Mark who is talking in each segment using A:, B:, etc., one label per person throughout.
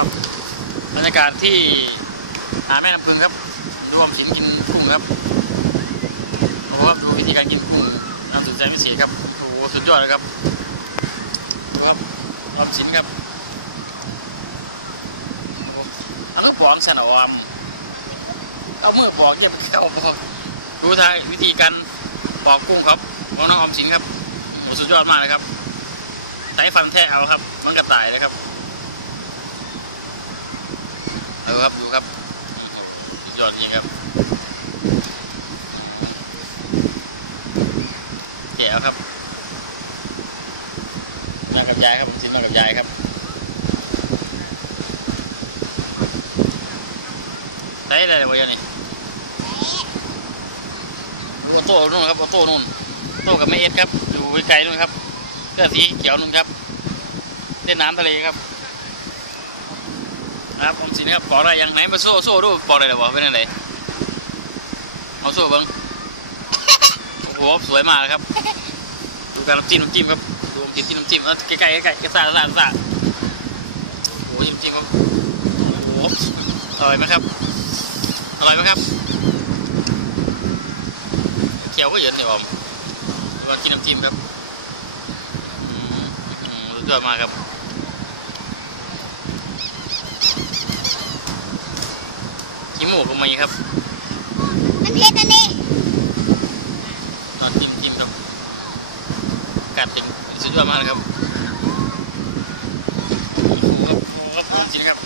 A: ครับบรรยากาศที่หาแม่น้ำพึงครับรวมสินกินกุ้งครับโอ้โหครับดูวิธีการกินกุ้งน้ำสุดใจวิสีครับโอ้โหสุดยอดเลยครับครับรวมสินครับอันนั้นบอกสนอมเอาเมื่อบอกเย็บเอาบอกดูทายวิธีการปอกกุ้งครับของน้องออมสินครับโอ้สุดยอดมากเลยครับใช้ฟันแทะเอาครับมันกระต่ายนะครับ ดู ครับดูครับสุดยอดจริงครับแจ๋วครับมากับยายครับผมซิมากับยายครับได้อะไรวะยายนี่ดูโต้นู่นครับโต้นู่นโต้กับแม่เอ็ดครับอยู่ไกลๆนู่นครับเสื้อสีเขียวนู่นครับเล่นน้ำทะเลครับ ครับผมสินะครับปอกอะไรยังไหนมาโซ่โซ่ดูปอกอะไรเดี๋ยวบอกเป็นอะไรเอาโซ่เบิ้งโอ้โหสวยมากเลยครับดูการน้ำจิ้มน้ำจิ้มครับดูน้ำจิ้มที่น้ำจิ้มแล้วใกล้ๆใกล้ๆใกล้ๆซ่ากระซ่ากระซ่าโอ้โหน้ำจิ้มครับโอ้โหอร่อยไหมครับอร่อยไหมครับเขียวก็เย็นเดี๋ยวผมมากินน้ำจิ้มครับอืมอืมสุดยอดมากครับ ขี้หมูก็มีครับ
B: มันเพชรอันนี้
A: นอนจิ้มจิ้มครับกัดเต็มสุดยอดมากเลยครับโอ้โหครับโอ้โหครับจริงครับ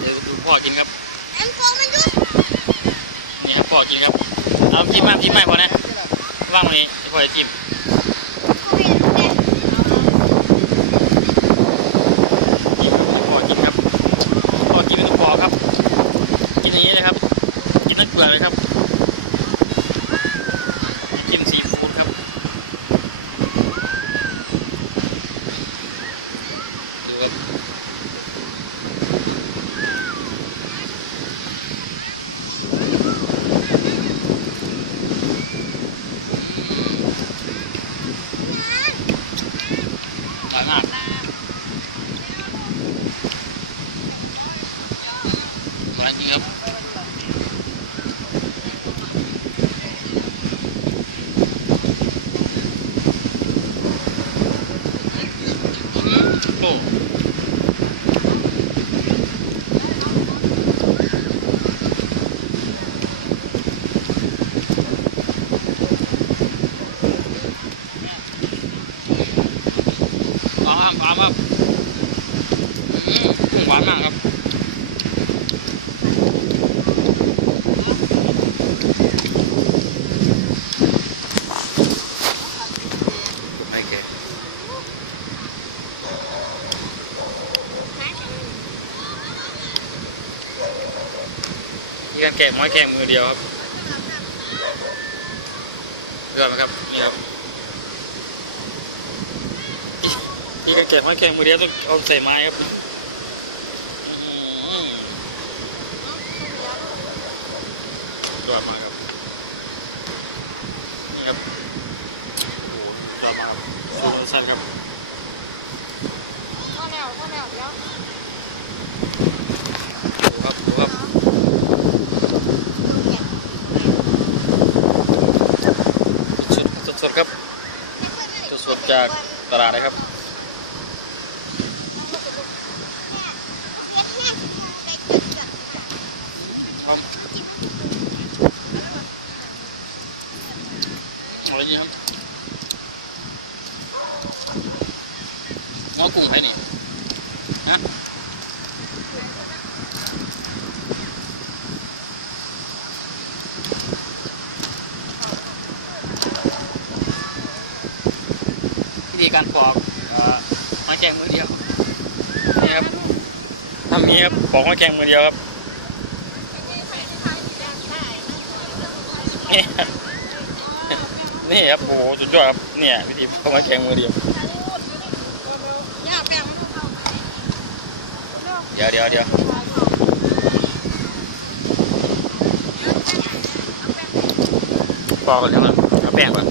A: เดี๋ยวดูพ่อกินครับ
B: แอมโฟมันยุ่ง
A: นี่ครับพ่อกินครับเอาจิ้มมากจิ้มมากพอนะว่างวันนี้พ่อจะจิ้ม
B: เขาไม่รู้แก
A: พ่อกินครับพ่อกินเป็นลูกปอกครับ กินอย่างนี้นะครับ กินทั้งเปลือกเลยครับจิ้มซีฟู้ดครับดูครับ อร่อยมากร้านจริงครับอืมโอ้หวานมากหวานมากอืมหวานมากครับโอเคนี่การแกะไม้แกะมือเดียวครับเลือดไหมครับนี่ครับ นี่การแกะไม้แกะมือเดียวต้องเอาใส่ไม้ครับอื้อหือยอดมากครับนี่ครับโอ้โหยอดมากครับสูตรสั้นครับ
B: ก็แล้วก็แล้วแล้ว
A: ดูครับดูครับสดสดๆครับสดสดๆจากตลาดเลยครับครับอะไรนี่ครับ ง้อกุ้งไผ่นี่ฮะวิธีการปอกเอ่อไม้แกงมือเดียวนี่ครับทำนี้ครับปอกม้แกงมือเดียวครับนี่ครับนี่ครับโอ้โหสุดยอดครับเนี่ยวิธีปอกม้แกงมือเดียว
B: ย่าแป้งมันเข้า
A: เดี๋ยวเดี๋ยวเดี๋ยวปอกกันยังไงเอาแป้งก่อน